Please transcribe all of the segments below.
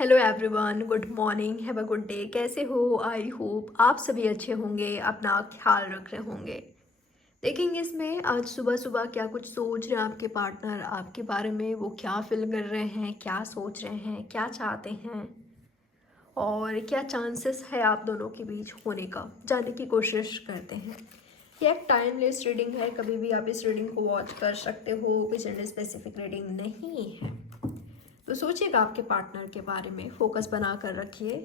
Hello everyone, good morning, have a good day. कैसे हो? I hope आप सभी अच्छे होंगे, अपना ख्याल रख रहे होंगे। देखेंगे इसमें आज सुबह सुबह क्या कुछ सोच रहे हैं आपके पार्टनर आपके बारे में, वो क्या फील कर रहे हैं, क्या सोच रहे हैं, क्या चाहते हैं और क्या चांसेस है आप दोनों के बीच होने का, जानने की कोशिश करते हैं। ये एक टाइमलेस रीडिंग है, कभी भी आप इस रीडिंग को वॉच कर सकते हो, किसी स्पेसिफिक रीडिंग नहीं है। तो सोचिएगा आपके पार्टनर के बारे में, फोकस बना कर रखिए।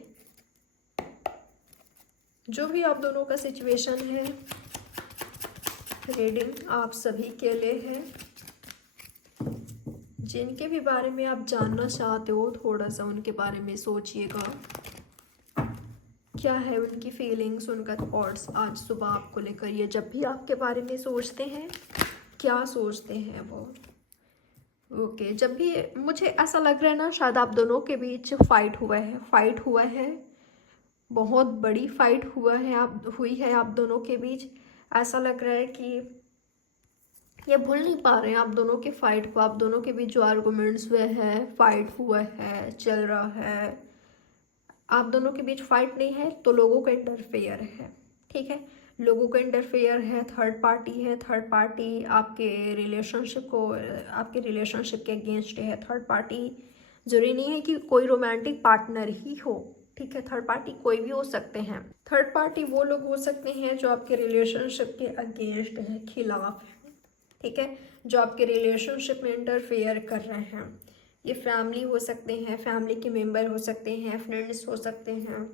जो भी आप दोनों का सिचुएशन है, रीडिंग आप सभी के लिए है। जिनके भी बारे में आप जानना चाहते हो, थोड़ा सा उनके बारे में सोचिएगा। क्या है उनकी फीलिंग्स, उनका थॉट्स आज सुबह आपको लेकर। ये जब भी आपके बारे में सोचते हैं, क्या सोचते हैं वो। ओके, जब भी मुझे ऐसा लग रहा है ना, शायद आप दोनों के बीच फाइट हुआ है, बहुत बड़ी फाइट हुई है आप दोनों के बीच। ऐसा लग रहा है कि ये भूल नहीं पा रहे हैं आप दोनों के फाइट को। आप दोनों के बीच जो आर्गुमेंट्स हुए हैं, फाइट हुआ है, चल रहा है। आप दोनों के बीच फाइट नहीं है तो लोगों का इंटरफेयर है, ठीक है। लोगों का इंटरफेयर है, थर्ड पार्टी है। थर्ड पार्टी आपके रिलेशनशिप के अगेंस्ट है। थर्ड पार्टी जरूरी नहीं है कि कोई रोमांटिक पार्टनर ही हो, ठीक है। थर्ड पार्टी कोई भी हो सकते हैं। थर्ड पार्टी वो लोग हो सकते हैं जो आपके रिलेशनशिप के अगेंस्ट है, खिलाफ है, ठीक है, जो आपके रिलेशनशिप में इंटरफेयर कर रहे हैं। ये फैमिली हो सकते हैं, फैमिली के मेंबर हो सकते हैं, फ्रेंड्स हो सकते हैं,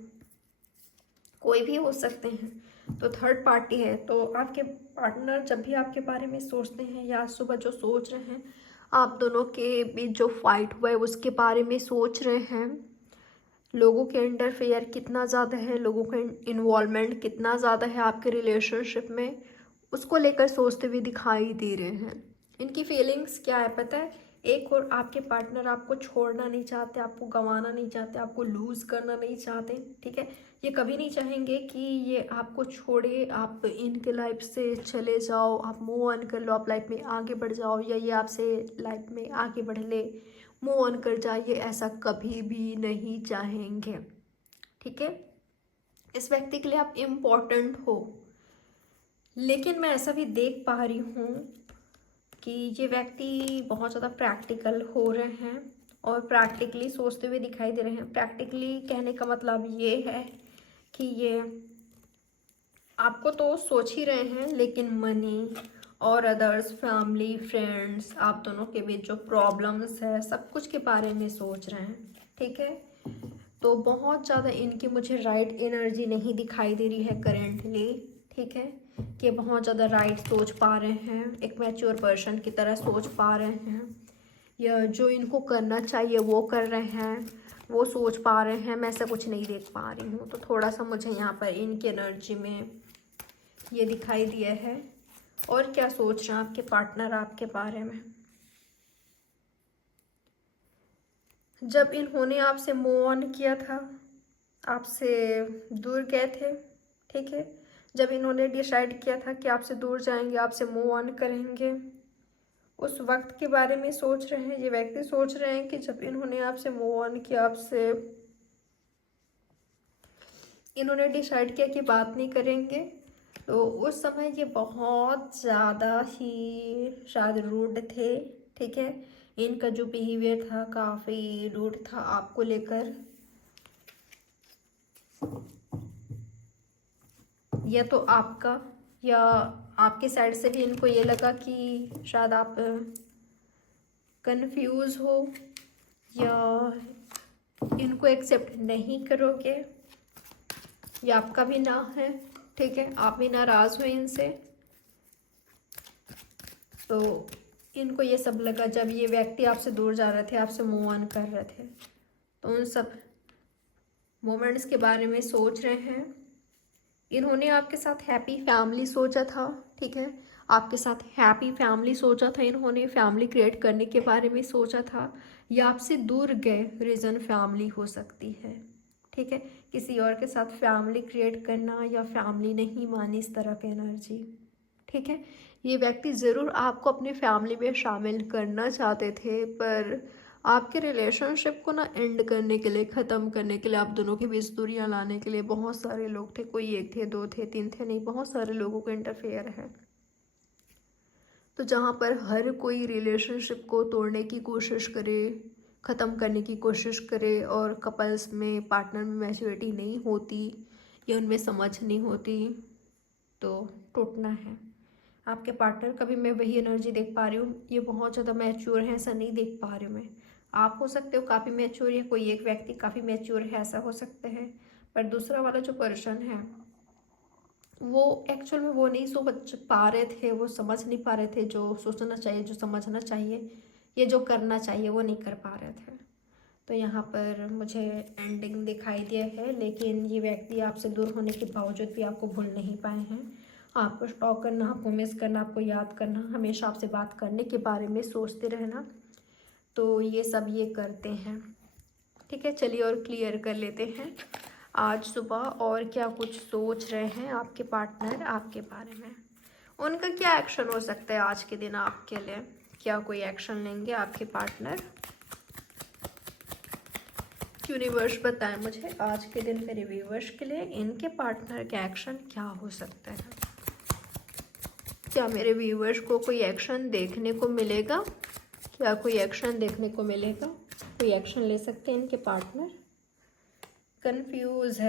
कोई भी हो सकते हैं। तो थर्ड पार्टी है। तो आपके पार्टनर जब भी आपके बारे में सोचते हैं या सुबह जो सोच रहे हैं, आप दोनों के बीच जो फाइट हुआ है उसके बारे में सोच रहे हैं। लोगों के इंटरफेयर कितना ज़्यादा है, लोगों का इन्वॉल्वमेंट कितना ज़्यादा है आपके रिलेशनशिप में, उसको लेकर सोचते हुए दिखाई दे रहे हैं। इनकी फीलिंग्स क्या है पता है? एक और आपके पार्टनर आपको छोड़ना नहीं चाहते, आपको गंवाना नहीं चाहते, आपको लूज़ करना नहीं चाहते, ठीक है। ये कभी नहीं चाहेंगे कि ये आपको छोड़े, आप इनके लाइफ से चले जाओ, आप मूव ऑन कर लो, आप लाइफ में आगे बढ़ जाओ, या ये आपसे लाइफ में आगे बढ़ ले, मूव ऑन कर जाइए, ऐसा कभी भी नहीं चाहेंगे, ठीक है। इस व्यक्ति के लिए आप इम्पोर्टेंट हो। लेकिन मैं ऐसा भी देख पा रही हूँ कि ये व्यक्ति बहुत ज़्यादा प्रैक्टिकल हो रहे हैं और प्रैक्टिकली सोचते हुए दिखाई दे रहे हैं। प्रैक्टिकली कहने का मतलब ये है कि ये आपको तो सोच ही रहे हैं, लेकिन मनी और अदर्स, फैमिली, फ्रेंड्स, आप दोनों के बीच जो प्रॉब्लम्स है, सब कुछ के बारे में सोच रहे हैं, ठीक है। तो बहुत ज़्यादा इनकी मुझे राइट एनर्जी नहीं दिखाई दे रही है करेंटली, ठीक है, कि बहुत ज़्यादा राइट सोच पा रहे हैं, एक मैच्योर पर्सन की तरह सोच पा रहे हैं, या जो इनको करना चाहिए वो कर रहे हैं, वो सोच पा रहे हैं। मैं ऐसा कुछ नहीं देख पा रही हूँ। तो थोड़ा सा मुझे यहाँ पर इनकी एनर्जी में ये दिखाई दिया है। और क्या सोच रहे हैं आपके पार्टनर आपके बारे में? जब इन्होंने आपसे मूव ऑन किया था, आपसे दूर गए थे, ठीक है, जब इन्होंने डिसाइड किया था कि आपसे दूर जाएंगे, आपसे मूव ऑन करेंगे, उस वक्त के बारे में सोच रहे हैं। ये व्यक्ति सोच रहे हैं कि जब इन्होंने आपसे मूव ऑन किया, आपसे इन्होंने डिसाइड किया कि बात नहीं करेंगे, तो उस समय ये बहुत ज़्यादा ही शायद रूड थे, ठीक है। इनका जो बिहेवियर था काफ़ी रूड था आपको लेकर, या तो आपका या आपके साइड से भी इनको ये लगा कि शायद आप कंफ्यूज हो या इनको एक्सेप्ट नहीं करोगे, या आपका भी ना है, ठीक है, आप भी नाराज़ हुए इनसे। तो इनको ये सब लगा जब ये व्यक्ति आपसे दूर जा रहे थे, आपसे मूव ऑन कर रहे थे, तो उन सब मोमेंट्स के बारे में सोच रहे हैं। इन्होंने आपके साथ हैप्पी फैमिली सोचा था, ठीक है, आपके साथ हैप्पी फैमिली सोचा था, इन्होंने फैमिली क्रिएट करने के बारे में सोचा था, या आपसे दूर गए, रीज़न फैमिली हो सकती है, ठीक है, किसी और के साथ फैमिली क्रिएट करना या फैमिली नहीं मानी, इस तरह की एनर्जी, ठीक है। ये व्यक्ति ज़रूर आपको अपनी फैमिली में शामिल करना चाहते थे, पर आपके रिलेशनशिप को ना एंड करने के लिए, ख़त्म करने के लिए, आप दोनों के बीच दूरियां लाने के लिए बहुत सारे लोग थे। कोई एक थे, दो थे, तीन थे, नहीं, बहुत सारे लोगों का इंटरफेयर है। तो जहाँ पर हर कोई रिलेशनशिप को तोड़ने की कोशिश करे, ख़त्म करने की कोशिश करे, और कपल्स में, पार्टनर में मैच्योरिटी नहीं होती या उनमें समझ नहीं होती, तो टूटना है। आपके पार्टनर का भी मैं वही एनर्जी देख पा रही हूँ, ये बहुत ज़्यादा मैच्योर है, ऐसा नहीं देख पा रही हूँ मैं। आप हो सकते हो काफ़ी मैच्योर, या कोई एक व्यक्ति काफ़ी मैच्योर है, ऐसा हो सकता है। पर दूसरा वाला जो पर्सन है वो एक्चुअल में वो नहीं सोच पा रहे थे, वो समझ नहीं पा रहे थे, जो सोचना चाहिए, जो समझना चाहिए, ये जो करना चाहिए वो नहीं कर पा रहे थे। तो यहाँ पर मुझे एंडिंग दिखाई दिया है, लेकिन ये व्यक्ति आपसे दूर होने के बावजूद भी आपको भूल नहीं पाए हैं। आपको स्टॉक करना, आपको मिस करना, आपको याद करना, हमेशा आपसे बात करने के बारे में सोचते रहना, तो ये सब ये करते हैं। ठीक है, चलिए और क्लियर कर लेते हैं आज सुबह और क्या कुछ सोच रहे हैं आपके पार्टनर आपके बारे में। उनका क्या एक्शन हो सकता है आज के दिन आपके लिए, क्या कोई एक्शन लेंगे आपके पार्टनर? यूनिवर्स बताएं मुझे आज के दिन मेरे व्यूवर्स के लिए इनके पार्टनर का एक्शन क्या हो सकता है। क्या मेरे व्यूवर्स को कोई एक्शन देखने को मिलेगा? क्या कोई एक्शन देखने को मिलेगा? कोई एक्शन ले सकते हैं इनके पार्टनर? कंफ्यूज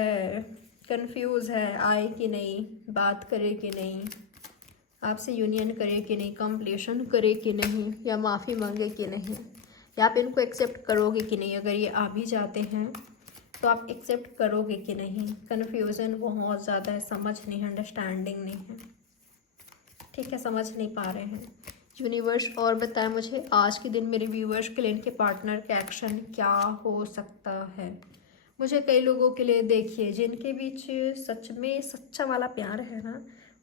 है, आए कि नहीं, बात करे कि नहीं, आपसे यूनियन करे कि नहीं, कंप्लीशन करे कि नहीं, या माफ़ी मांगे कि नहीं, या आप इनको एक्सेप्ट करोगे कि नहीं। अगर ये आ भी जाते हैं तो आप एक्सेप्ट करोगे कि नहीं। कन्फ्यूज़न बहुत ज़्यादा है, समझ नहीं, अंडरस्टैंडिंग नहीं है। ठीक है, समझ नहीं पा रहे हैं यूनिवर्स। और बताएं मुझे आज के दिन मेरे व्यूवर्स के लिए इनके पार्टनर का एक्शन क्या हो सकता है। मुझे कई लोगों के लिए देखिए जिनके बीच सच में सच्चा वाला प्यार है ना,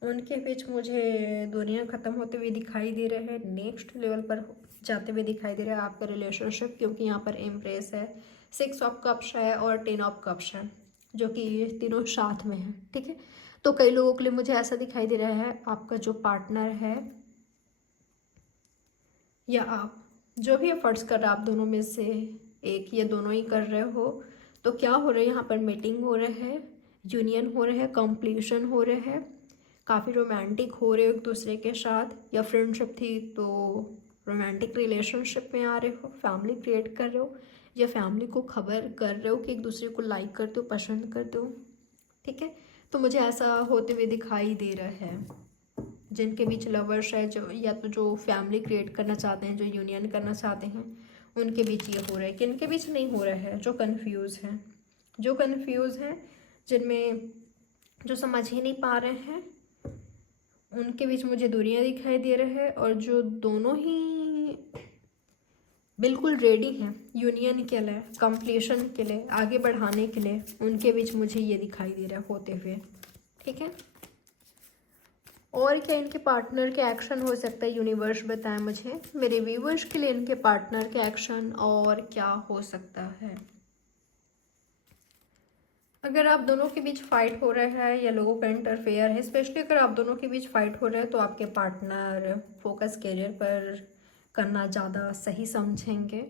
उनके बीच मुझे दुनिया ख़त्म होते हुए दिखाई दे रहे हैं, नेक्स्ट लेवल पर जाते हुए दिखाई दे रहा है आपका रिलेशनशिप, क्योंकि यहाँ पर एम्प्रेस है, 6 ऑफ कप्स है और 10 ऑफ कप्स है, जो कि ये तीनों साथ में है। ठीक है, तो कई लोगों के लिए मुझे ऐसा दिखाई दे रहा है आपका जो पार्टनर है या आप, जो भी एफर्ट्स कर रहे हैं, आप दोनों में से एक या दोनों ही कर रहे हो, तो क्या हो रहा है यहाँ पर, मीटिंग हो रहा है, यूनियन हो रहा है, कंप्लीशन हो रहा है, काफ़ी रोमांटिक हो रहे हो एक दूसरे के साथ, या फ्रेंडशिप थी तो रोमांटिक रिलेशनशिप में आ रहे हो, फैमिली क्रिएट कर रहे हो, या फैमिली को खबर कर रहे हो कि एक दूसरे को लाइक करते हो, पसंद करते हो। ठीक है, तो मुझे ऐसा होते हुए दिखाई दे रहा है। जिनके बीच लवर्स है, जो या तो जो फैमिली क्रिएट करना चाहते हैं, जो यूनियन करना चाहते हैं, उनके बीच ये हो रहा है। किनके बीच नहीं हो रहा है? जो कंफ्यूज हैं, जो कंफ्यूज हैं, जिनमें जो समझ ही नहीं पा रहे हैं, उनके बीच मुझे दूरियां दिखाई दे रहा है। और जो दोनों ही बिल्कुल रेडी हैं यूनियन के लिए, कंप्लीशन के लिए, आगे बढ़ाने के लिए, उनके बीच मुझे ये दिखाई दे रहा है होते हुए। ठीक है, और क्या इनके पार्टनर के एक्शन हो सकता है? यूनिवर्स बताएं मुझे मेरे व्यूवर्स के लिए इनके पार्टनर के एक्शन और क्या हो सकता है। अगर आप दोनों के बीच फाइट हो रहा है या लोगों का इंटरफेयर है, स्पेशली अगर आप दोनों के बीच फाइट हो रहा है, तो आपके पार्टनर फोकस करियर पर करना ज़्यादा सही समझेंगे।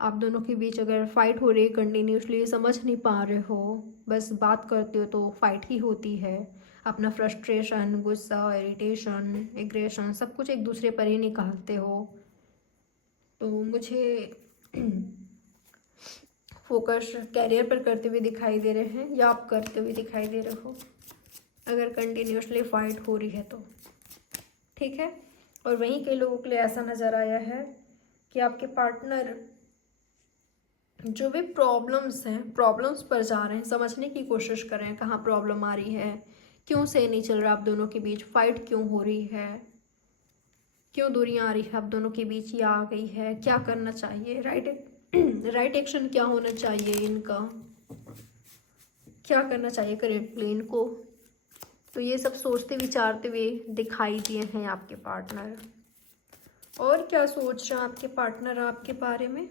आप दोनों के बीच अगर फाइट हो रही है कंटिन्यूसली, समझ नहीं पा रहे हो, बस बात करते हो तो फाइट ही होती है, अपना फ्रस्ट्रेशन, गुस्सा, इरिटेशन, एग्रेशन सब कुछ एक दूसरे पर ही निकालते हो, तो मुझे फोकस कैरियर पर करते हुए दिखाई दे रहे हैं, या आप करते हुए दिखाई दे रहे हो अगर कंटिन्यूसली फाइट हो रही है तो। ठीक है, और वहीं कई लोगों के लिए ऐसा नज़र आया है कि आपके पार्टनर जो भी प्रॉब्लम्स हैं, प्रॉब्लम्स पर जा रहे हैं, समझने की कोशिश कर रहे हैं कहाँ प्रॉब्लम आ रही है, क्यों सही नहीं चल रहा आप दोनों के बीच, फाइट क्यों हो रही है, क्यों दूरियां आ रही है आप दोनों के बीच, या आ गई है, क्या करना चाहिए, राइट एक्शन क्या होना चाहिए इनका, क्या करना चाहिए करियर प्लान को। तो ये सब सोचते विचारते हुए दिखाई दिए हैं आपके पार्टनर। और क्या सोच रहे हैं आपके पार्टनर आपके बारे में?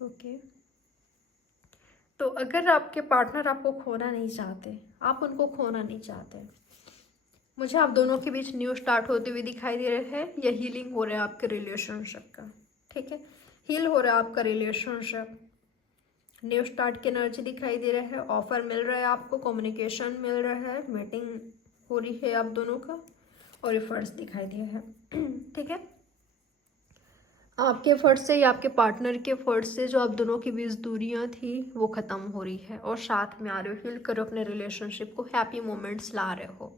ओके, तो अगर आपके पार्टनर आपको खोना नहीं चाहते, आप उनको खोना नहीं चाहते, मुझे आप दोनों के बीच न्यू स्टार्ट होते हुए दिखाई दे रहा है, या हीलिंग हो रहा है आपके रिलेशनशिप का। ठीक है, हील हो रहा है आपका रिलेशनशिप, न्यू स्टार्ट की एनर्जी दिखाई दे रहा है, ऑफर मिल रहा है आपको, कम्युनिकेशन मिल रहा है, मीटिंग हो रही है आप दोनों का, और एफर्ट्स दिखाई दिया है। ठीक है, आपके एफर्ट से या आपके पार्टनर के एफर्ट से जो आप दोनों की बीच दूरियां थी वो ख़त्म हो रही है, और साथ में आ रहे हो, फील करो अपने रिलेशनशिप को, हैप्पी मोमेंट्स ला रहे हो।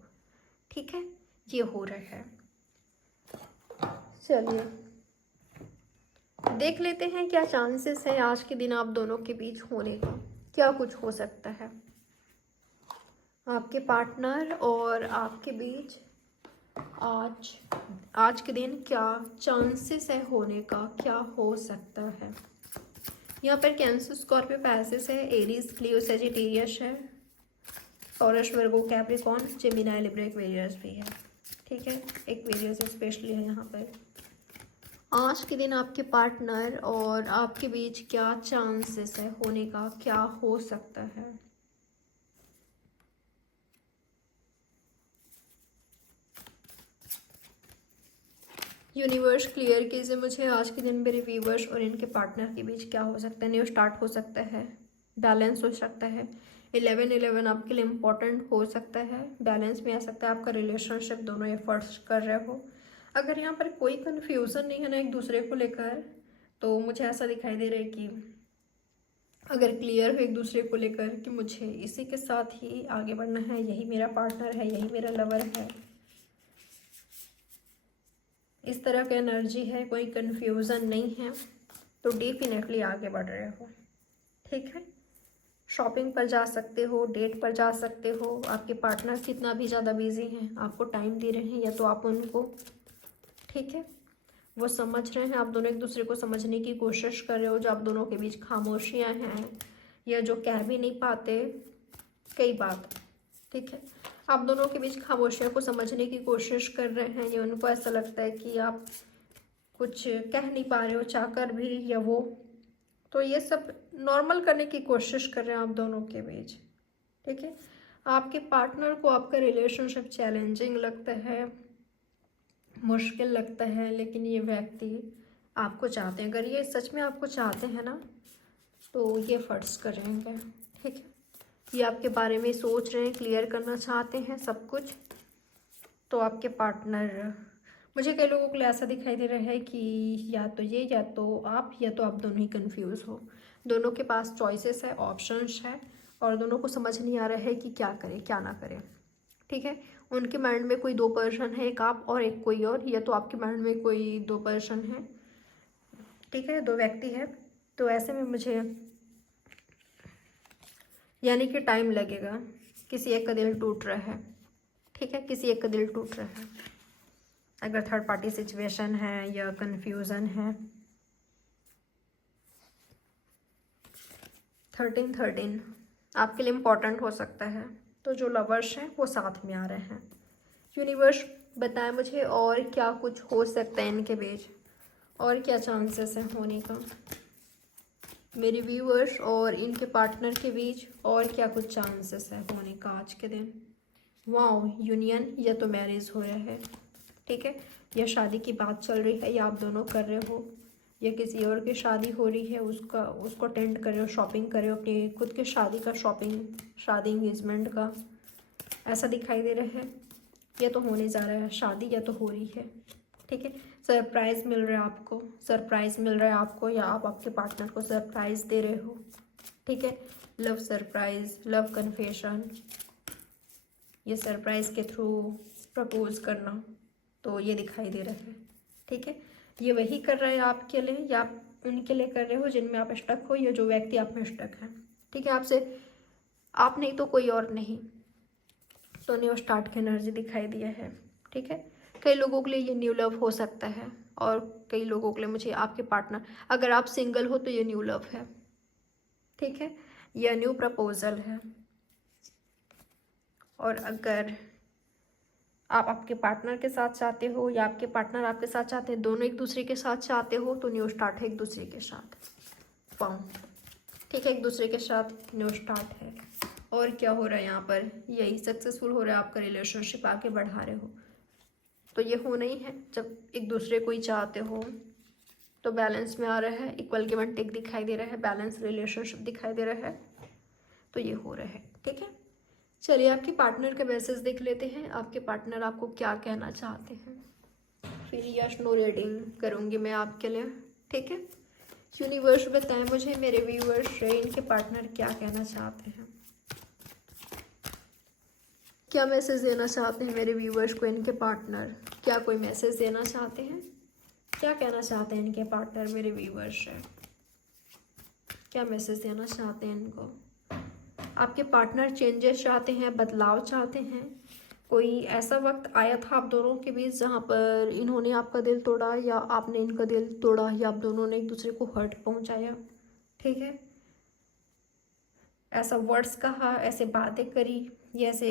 ठीक है, ये हो रहा है। चलिए देख लेते हैं क्या चांसेस है आज के दिन आप दोनों के बीच होने का, क्या कुछ हो सकता है आपके पार्टनर और आपके बीच आज के दिन, क्या चांसेस है होने का, क्या हो सकता है। यहाँ पर कैंसर, स्कॉर्पियो, पैसिस है, एरीज, लियो, सेजिटेरियस है, टॉरस, वर्गो, कैप्रिकॉर्न, जेमिनी, लिब्रा, एक्वेरियस भी है। ठीक है, एक्वेरियस स्पेशली है यहाँ पर। आज के दिन आपके पार्टनर और आपके बीच क्या चांसेस है होने का, क्या हो सकता है। यूनिवर्स क्लियर कीजिए मुझे आज के दिन मेरे व्यूवर्स और इनके पार्टनर के बीच क्या हो सकता है। न्यू स्टार्ट हो सकता है, बैलेंस हो सकता है, 11-11 आपके लिए इम्पोर्टेंट हो सकता है, बैलेंस में आ सकता है आपका रिलेशनशिप, दोनों एफर्ट्स कर रहे हो। अगर यहाँ पर कोई कन्फ्यूज़न नहीं है ना एक दूसरे को लेकर, तो मुझे ऐसा दिखाई दे रहा है कि अगर क्लियर हो एक दूसरे को लेकर कि मुझे इसी के साथ ही आगे बढ़ना है, यही मेरा पार्टनर है, यही मेरा लवर है, इस तरह की एनर्जी है, कोई कन्फ्यूज़न नहीं है, तो डेफिनेटली आगे बढ़ रहे हो। ठीक है, शॉपिंग पर जा सकते हो, डेट पर जा सकते हो, आपके पार्टनर कितना भी ज़्यादा बिजी हैं, आपको टाइम दे रहे हैं, या तो आप उनको, ठीक है, वो समझ रहे हैं, आप दोनों एक दूसरे को समझने की कोशिश कर रहे हो। जो आप दोनों के बीच खामोशियाँ हैं या जो कह भी नहीं पाते कई बात, ठीक है, आप दोनों के बीच खामोशियों को समझने की कोशिश कर रहे हैं, या उनको ऐसा लगता है कि आप कुछ कह नहीं पा रहे हो चाहकर भी, या वो, तो ये सब नॉर्मल करने की कोशिश कर रहे हैं आप दोनों के बीच। ठीक है, आपके पार्टनर को आपका रिलेशनशिप चैलेंजिंग लगता है, मुश्किल लगता है, लेकिन ये व्यक्ति आपको चाहते हैं। अगर ये सच में आपको चाहते हैं ना, तो ये फर्ज करेंगे। ठीक है, ये आपके बारे में सोच रहे हैं, क्लियर करना चाहते हैं सब कुछ। तो आपके पार्टनर, मुझे कई लोगों के लिए ऐसा दिखाई दे रहा है कि या तो ये, या तो आप, या तो आप दोनों ही कंफ्यूज हो। दोनों के पास चॉइसेस है, ऑप्शंस है, और दोनों को समझ नहीं आ रहा है कि क्या करें क्या ना करें। ठीक है, उनके माइंड में कोई दो पर्सन है, एक आप और एक कोई और, या तो आपके माइंड में कोई दो पर्सन है, ठीक है, दो व्यक्ति है। तो ऐसे में मुझे यानी कि टाइम लगेगा, किसी एक का दिल टूट रहा है। ठीक है, किसी एक का दिल टूट रहा है, अगर थर्ड पार्टी सिचुएशन है या कन्फ्यूज़न है। 13-13 आपके लिए इम्पोर्टेंट हो सकता है। तो जो लवर्स हैं वो साथ में आ रहे हैं। यूनिवर्स बताए मुझे और क्या कुछ हो सकता है इनके बीच, और क्या चांसेस है होने का, मेरे व्यूअर्स और इनके पार्टनर के बीच, और क्या कुछ चांसेस है होने का आज के दिन। वाओ, यूनियन, या तो मैरिज हो रहा है, ठीक है, या शादी की बात चल रही है, या आप दोनों कर रहे हो, या किसी और की शादी हो रही है, उसको अटेंड कर रहे हो, शॉपिंग कर रहे हो, अपनी खुद की शादी का शॉपिंग, शादी इंगेजमेंट का, ऐसा दिखाई दे रहा है। या तो होने जा रहा है शादी, या तो हो रही है। ठीक है, सरप्राइज़ मिल रहा है आपको, सरप्राइज़ मिल रहा है आपको, या आप आपके पार्टनर को सरप्राइज़ दे रहे हो। ठीक है, लव सरप्राइज़, लव कन्फेशन, ये सरप्राइज़ के थ्रू प्रपोज करना, तो ये दिखाई दे रहा है। ठीक है, ये वही कर रहा है आपके लिए, या आप उनके लिए कर रहे हो जिनमें आप स्टक हो, या जो व्यक्ति आप में स्टक है। ठीक है, आपसे आप नहीं तो कोई और नहीं, तो न्यू स्टार्ट की एनर्जी दिखाई दिया है। ठीक है, कई लोगों के लिए ये न्यू लव हो सकता है, और कई लोगों के लिए मुझे आपके पार्टनर, अगर आप सिंगल हो तो ये न्यू लव है। ठीक है, यह न्यू प्रपोजल है, और अगर आप आपके पार्टनर के साथ चाहते हो, या आपके पार्टनर आपके साथ चाहते हैं, दोनों एक दूसरे के साथ चाहते हो, तो न्यू स्टार्ट है एक दूसरे के साथ। वाओ, ठीक है, एक दूसरे के साथ न्यू स्टार्ट है। और क्या हो रहा है यहाँ पर, यही सक्सेसफुल हो रहा है, आपका रिलेशनशिप आगे बढ़ा रहे हो। तो ये होना ही है, जब एक दूसरे को ही चाहते हो, तो बैलेंस में आ रहा है, इक्वल गिव एंड टेक दिखाई दे रहा है, बैलेंस रिलेशनशिप दिखाई दे रहा है, तो ये हो रहा है। ठीक है, चलिए आपके पार्टनर के मैसेज देख लेते हैं, आपके पार्टनर आपको क्या कहना चाहते हैं। फिर यस नो रीडिंग करूँगी मैं आपके लिए। ठीक है, यूनिवर्स बताएं मुझे मेरे व्यूअर्स इनके पार्टनर क्या कहना चाहते हैं, क्या मैसेज देना चाहते हैं मेरे व्यूअर्स को इनके पार्टनर, क्या कोई मैसेज देना चाहते हैं, क्या कहना चाहते हैं इनके पार्टनर मेरे व्यूअर्स है, क्या मैसेज देना चाहते हैं इनको। आपके पार्टनर चेंजेस चाहते हैं, बदलाव चाहते हैं। कोई ऐसा वक्त आया था आप दोनों के बीच जहाँ पर इन्होंने आपका दिल तोड़ा या आपने इनका दिल तोड़ा या आप दोनों ने एक दूसरे को हर्ट पहुँचाया। ठीक है, ऐसा वर्ड्स कहा, ऐसे बातें करी या ऐसे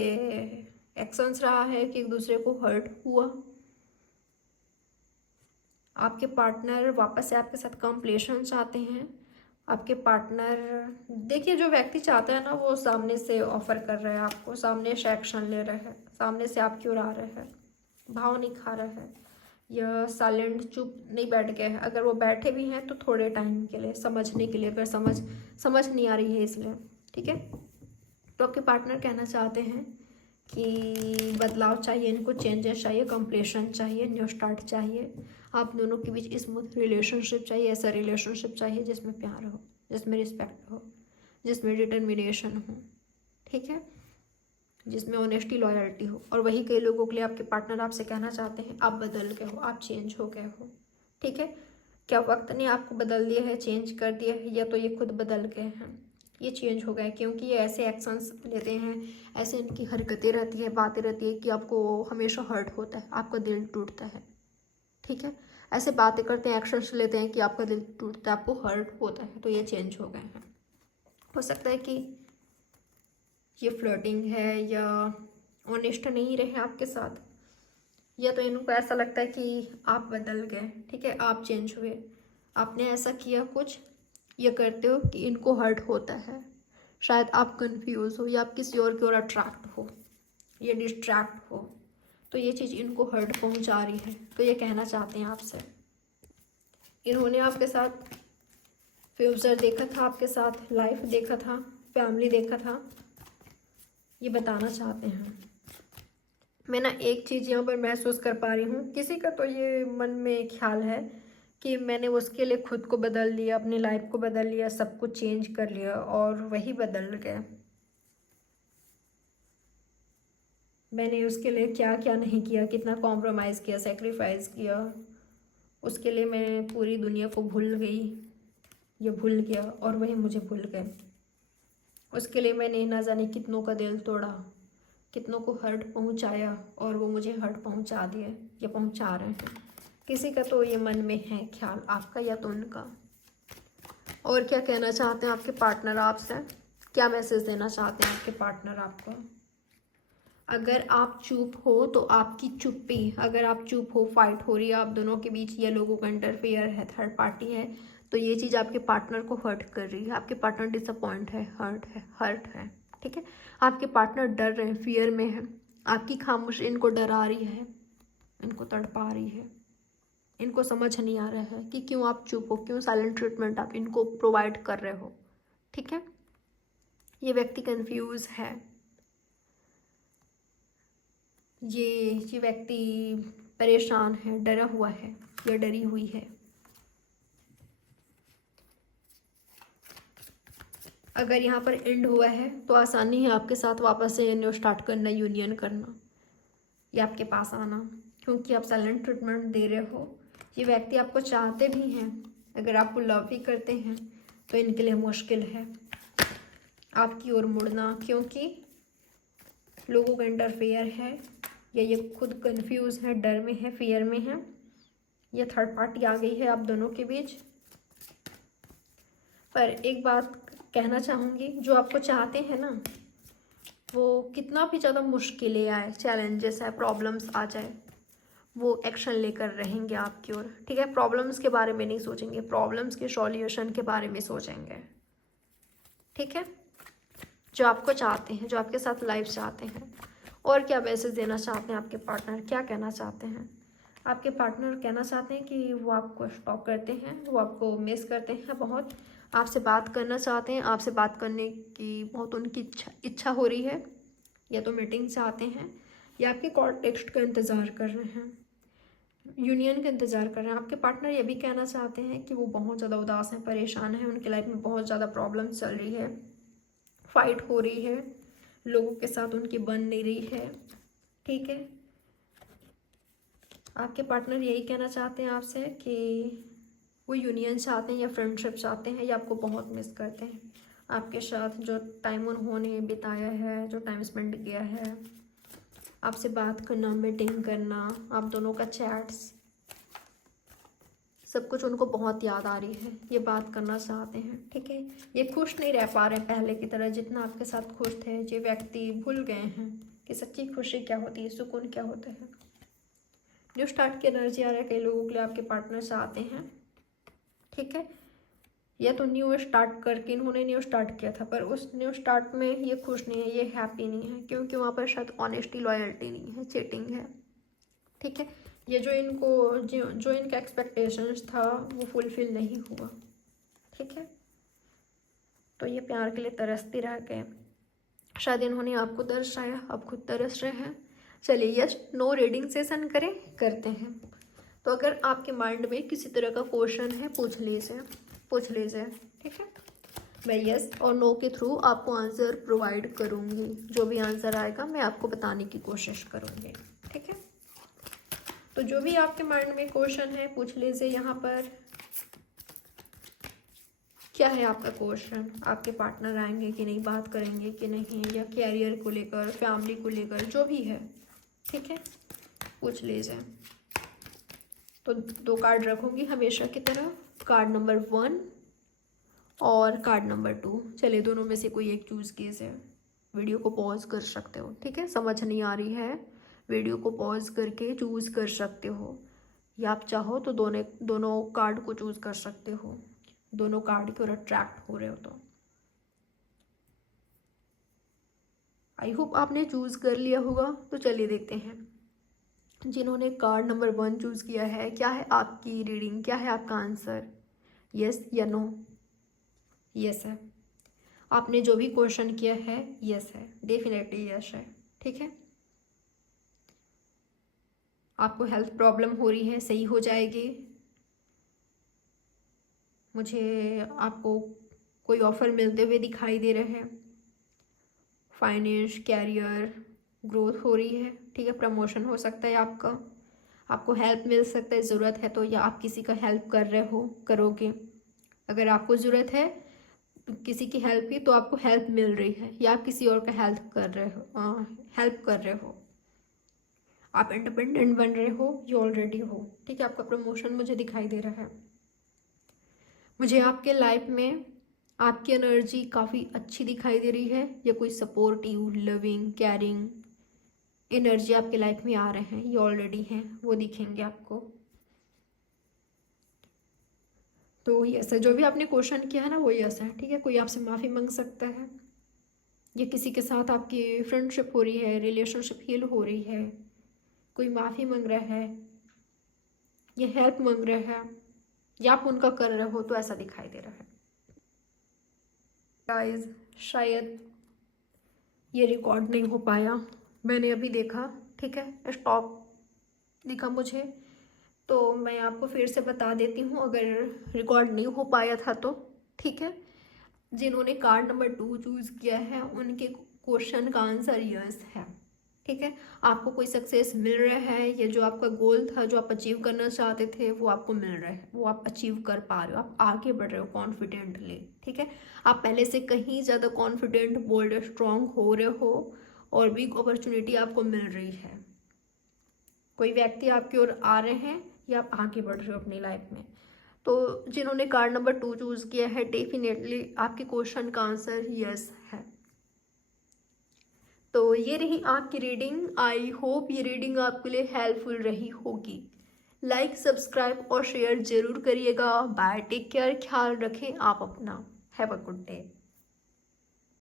एक्शंस रहा है कि एक दूसरे को हर्ट हुआ। आपके पार्टनर वापस से आपके साथ कंप्लेशन चाहते हैं। आपके पार्टनर, देखिए जो व्यक्ति चाहता है ना वो सामने से ऑफर कर रहा है आपको, सामने से एक्शन ले रहा है, सामने से आपकी ओर आ रहा है, भाव नहीं खा रहा है, या साइलेंट चुप नहीं बैठ गए हैं। अगर वो बैठे भी हैं तो थोड़े टाइम के लिए, समझने के लिए, अगर समझ नहीं आ रही है इसलिए। ठीक है, तो आपके पार्टनर कहना चाहते हैं कि बदलाव चाहिए इनको, चेंजेस चाहिए, कंप्लीशन चाहिए, न्यू स्टार्ट चाहिए। आप दोनों के बीच स्मूथ रिलेशनशिप चाहिए, ऐसा रिलेशनशिप चाहिए जिसमें प्यार हो, जिसमें रिस्पेक्ट हो, जिसमें डिटर्मिनेशन हो। ठीक है, जिसमें ऑनेस्टी, लॉयल्टी हो। और वही कई लोगों के लिए आपके पार्टनर आपसे कहना चाहते हैं आप बदल गए हो, आप चेंज हो गए हो। ठीक है, क्या वक्त ने आपको बदल दिया है, चेंज कर दिया है, या तो ये खुद बदल गए हैं, ये चेंज हो गए, क्योंकि ये ऐसे एक्शंस लेते हैं, ऐसे इनकी हरकतें रहती है, बातें रहती है कि आपको हमेशा हर्ट होता है, आपका दिल टूटता है। ठीक है, ऐसे बातें करते हैं, एक्शंस लेते हैं कि आपका दिल टूटता है, आपको हर्ट होता है, तो ये चेंज हो गए हैं। हो सकता है कि ये फ्लर्टिंग है या ऑनेस्ट नहीं रहे आपके साथ, या तो इनको ऐसा लगता है कि आप बदल गए। ठीक है, आप चेंज हुए, आपने ऐसा किया कुछ, ये करते हो कि इनको हर्ट होता है। शायद आप कंफ्यूज हो या आप किसी और की ओर अट्रैक्ट हो, ये डिस्ट्रैक्ट हो, तो ये चीज़ इनको हर्ट पहुंचा रही है, तो ये कहना चाहते हैं आपसे। इन्होंने आपके साथ फ्यूचर देखा था, आपके साथ लाइफ देखा था, फैमिली देखा था, ये बताना चाहते हैं। मैं ना एक चीज़ यहाँ पर महसूस कर पा रही हूँ, किसी का तो ये मन में ख्याल है कि मैंने उसके लिए खुद को बदल लिया, अपनी लाइफ को बदल लिया, सब कुछ चेंज कर लिया, और वही बदल गया। मैंने उसके लिए क्या क्या नहीं किया, कितना कॉम्प्रोमाइज़ किया, सेक्रीफाइस किया, उसके लिए मैं पूरी दुनिया को भूल गई, ये भूल गया और वही मुझे भूल गए। उसके लिए मैंने ना जाने कितनों का दिल तोड़ा, कितनों को हर्ट पहुंचाया, और वो मुझे हर्ट पहुंचा दिए या पहुंचा रहे हैं। किसी का तो ये मन में है ख्याल, आपका या तो उनका। और क्या कहना चाहते हैं आपके पार्टनर आपसे, क्या मैसेज देना चाहते हैं आपके पार्टनर आपको। अगर आप चुप हो तो आपकी चुप्पी, अगर आप चुप हो, फाइट हो रही है आप दोनों के बीच, या लोगों का इंटरफेयर है, थर्ड पार्टी है, तो ये चीज़ आपके पार्टनर को हर्ट कर रही है। आपके पार्टनर डिसअपॉइंट है, हर्ट है। ठीक है, आपके पार्टनर डर रहे हैं, फियर में है, आपकी खामोशी इनको डरा रही है, इनको तड़पा रही है, इनको समझ नहीं आ रहा है कि क्यों आप चुप हो, क्यों साइलेंट ट्रीटमेंट आप इनको प्रोवाइड कर रहे हो। ठीक है, ये व्यक्ति कंफ्यूज है, ये व्यक्ति परेशान है, डरा हुआ है या डरी हुई है। अगर यहाँ पर एंड हुआ है तो आसानी है आपके साथ वापस से न्यू स्टार्ट करना, यूनियन करना, या आपके पास आना, क्योंकि आप साइलेंट ट्रीटमेंट दे रहे हो। ये व्यक्ति आपको चाहते भी हैं, अगर आपको लव भी करते हैं तो इनके लिए मुश्किल है आपकी ओर मुड़ना, क्योंकि लोगों का इंटरफेयर है, या ये खुद कंफ्यूज है, डर में है, फियर में है, या थर्ड पार्टी आ गई है आप दोनों के बीच। पर एक बात कहना चाहूँगी, जो आपको चाहते हैं ना, वो कितना भी ज़्यादा मुश्किलें आए, चैलेंजेस है, प्रॉब्लम्स आ जाए, वो एक्शन लेकर रहेंगे आपकी ओर। ठीक है, प्रॉब्लम्स के बारे में नहीं सोचेंगे, प्रॉब्लम्स के सॉल्यूशन के बारे में सोचेंगे। ठीक है, जो आपको चाहते हैं, जो आपके साथ लाइफ चाहते हैं। और क्या मैसेज देना चाहते हैं आपके पार्टनर, क्या कहना चाहते हैं। आपके पार्टनर कहना चाहते हैं कि वो आपको स्टॉक करते हैं, वो आपको मिस करते हैं बहुत, आपसे बात करना चाहते हैं, आपसे बात करने की बहुत उनकी इच्छा हो रही है, या तो मीटिंग चाहते हैं या आपके कॉल टेक्स्ट का इंतज़ार कर रहे हैं, यूनियन का इंतज़ार कर रहे हैं। आपके पार्टनर ये भी कहना चाहते हैं कि वो बहुत ज़्यादा उदास हैं, परेशान हैं, उनकी लाइफ में बहुत ज़्यादा प्रॉब्लम चल रही है, फाइट हो रही है, लोगों के साथ उनकी बन नहीं रही है, ठीक है। आपके पार्टनर यही कहना चाहते हैं आपसे कि वो यूनियन चाहते हैं या फ्रेंडशिप चाहते हैं, या आपको बहुत मिस करते हैं। आपके साथ जो टाइम उन्होंने बिताया है, जो टाइम स्पेंड किया है, आपसे बात करना, मीटिंग करना, आप दोनों का चैट्स, सब कुछ उनको बहुत याद आ रही है, ये बात करना चाहते हैं, ठीक है। ये खुश नहीं रह पा रहे पहले की तरह, जितना आपके साथ खुश थे। ये व्यक्ति भूल गए हैं कि सच्ची खुशी क्या होती है, सुकून क्या होता है। न्यू स्टार्ट की एनर्जी आ रहा है कई लोगों के लिए, आपके पार्टनर से आते हैं, ठीक है। या तो न्यू स्टार्ट करके इन्होंने न्यू स्टार्ट किया था, पर उस न्यू स्टार्ट में ये खुश नहीं है, ये हैप्पी नहीं है, क्योंकि वहाँ पर शायद ऑनेस्टी, लॉयल्टी नहीं है, चीटिंग है, ठीक है। ये जो इनका एक्सपेक्टेशंस था वो फुलफिल नहीं हुआ, ठीक है। तो ये प्यार के लिए तरसते रह गए, शायद इन्होंने आपको दर्शाया, आप खुद तरस रहे हैं। चलिए यस नो रीडिंग सेशन करते हैं। तो अगर आपके माइंड में किसी तरह का क्वेश्चन है पूछ लीजिए, ठीक है। मैं यस और नो के थ्रू आपको आंसर प्रोवाइड करूँगी, जो भी आंसर आएगा मैं आपको बताने की कोशिश करूँगी, ठीक है। तो जो भी आपके माइंड में क्वेश्चन है पूछ लीजिए यहाँ पर। क्या है आपका क्वेश्चन? आपके पार्टनर आएंगे कि नहीं, बात करेंगे कि नहीं, या कैरियर को लेकर, फैमिली को लेकर, जो भी है, ठीक है, पूछ लीजिए। तो 2 कार्ड रखूँगी हमेशा की तरह, कार्ड नंबर 1 और कार्ड नंबर 2। चलिए दोनों में से कोई एक चूज़ कीजिए। वीडियो को पॉज कर सकते हो, ठीक है। समझ नहीं आ रही है, वीडियो को पॉज करके चूज़ कर सकते हो, या आप चाहो तो दोनों कार्ड को चूज़ कर सकते हो, दोनों कार्ड की ओर अट्रैक्ट हो रहे हो तो। आई होप आपने चूज़ कर लिया होगा। तो चलिए देखते हैं जिन्होंने कार्ड नंबर 1 चूज़ किया है, क्या है आपकी रीडिंग, क्या है आपका आंसर, यस या नो? यस है। आपने जो भी क्वेश्चन किया है यस है, डेफिनेटली यस है, ठीक है। आपको हेल्थ प्रॉब्लम हो रही है, सही हो जाएगी। मुझे आपको कोई ऑफ़र मिलते हुए दिखाई दे रहे हैं, फाइनेंस, कैरियर, ग्रोथ हो रही है, ठीक है। प्रमोशन हो सकता है आपका, आपको हेल्प मिल सकता है, ज़रूरत है तो, या आप किसी का हेल्प कर रहे हो, करोगे। अगर आपको ज़रूरत है किसी की हेल्प की तो आपको हेल्प मिल रही है, या आप किसी और का हेल्प कर रहे हो, आप इंडिपेंडेंट बन रहे हो, ये ऑलरेडी हो, ठीक है। आपका प्रमोशन मुझे दिखाई दे रहा है। मुझे आपके लाइफ में आपकी एनर्जी काफ़ी अच्छी दिखाई दे रही है, या कोई सपोर्टिव, लविंग, केयरिंग एनर्जी आपके लाइफ में आ रहे हैं, ये ऑलरेडी हैं, वो दिखेंगे आपको। तो यस है, जो भी आपने क्वेश्चन किया है ना वो यस है, ठीक है। कोई आपसे माफ़ी मांग सकता है, या किसी के साथ आपकी फ्रेंडशिप हो रही है, रिलेशनशिप हील हो रही है, कोई माफ़ी मांग रहा है, या हेल्प मांग रहा है, या आप उनका कर रहे हो, तो ऐसा दिखाई दे रहा है। गाइस शायद ये रिकॉर्ड नहीं हो पाया, मैंने अभी देखा, ठीक है, स्टॉप दिखा मुझे, तो मैं आपको फिर से बता देती हूँ अगर रिकॉर्ड नहीं हो पाया था तो, ठीक है। जिन्होंने कार्ड नंबर 2 चूज़ किया है उनके क्वेश्चन का आंसर यस है, ठीक है। आपको कोई सक्सेस मिल रहा है, या जो आपका गोल था, जो आप अचीव करना चाहते थे, वो आपको मिल रहा है, वो आप अचीव कर पा रहे हो, आप आगे बढ़ रहे हो कॉन्फिडेंटली, ठीक है। आप पहले से कहीं ज़्यादा कॉन्फिडेंट, बोल्ड, स्ट्रॉन्ग हो रहे हो, और बिग अपॉर्चुनिटी आपको मिल रही है। कोई व्यक्ति आपकी ओर आ रहे हैं, या आप आगे बढ़ रहे हो अपनी लाइफ में। तो जिन्होंने कार्ड नंबर 2 चूज़ किया है, डेफिनेटली आपके क्वेश्चन का आंसर यस है। तो ये रही आपकी रीडिंग। आई होप ये रीडिंग आपके लिए हेल्पफुल रही होगी। लाइक, सब्सक्राइब और शेयर जरूर करिएगा। बाय, टेक केयर, ख्याल रखें आप अपना। Have a good day.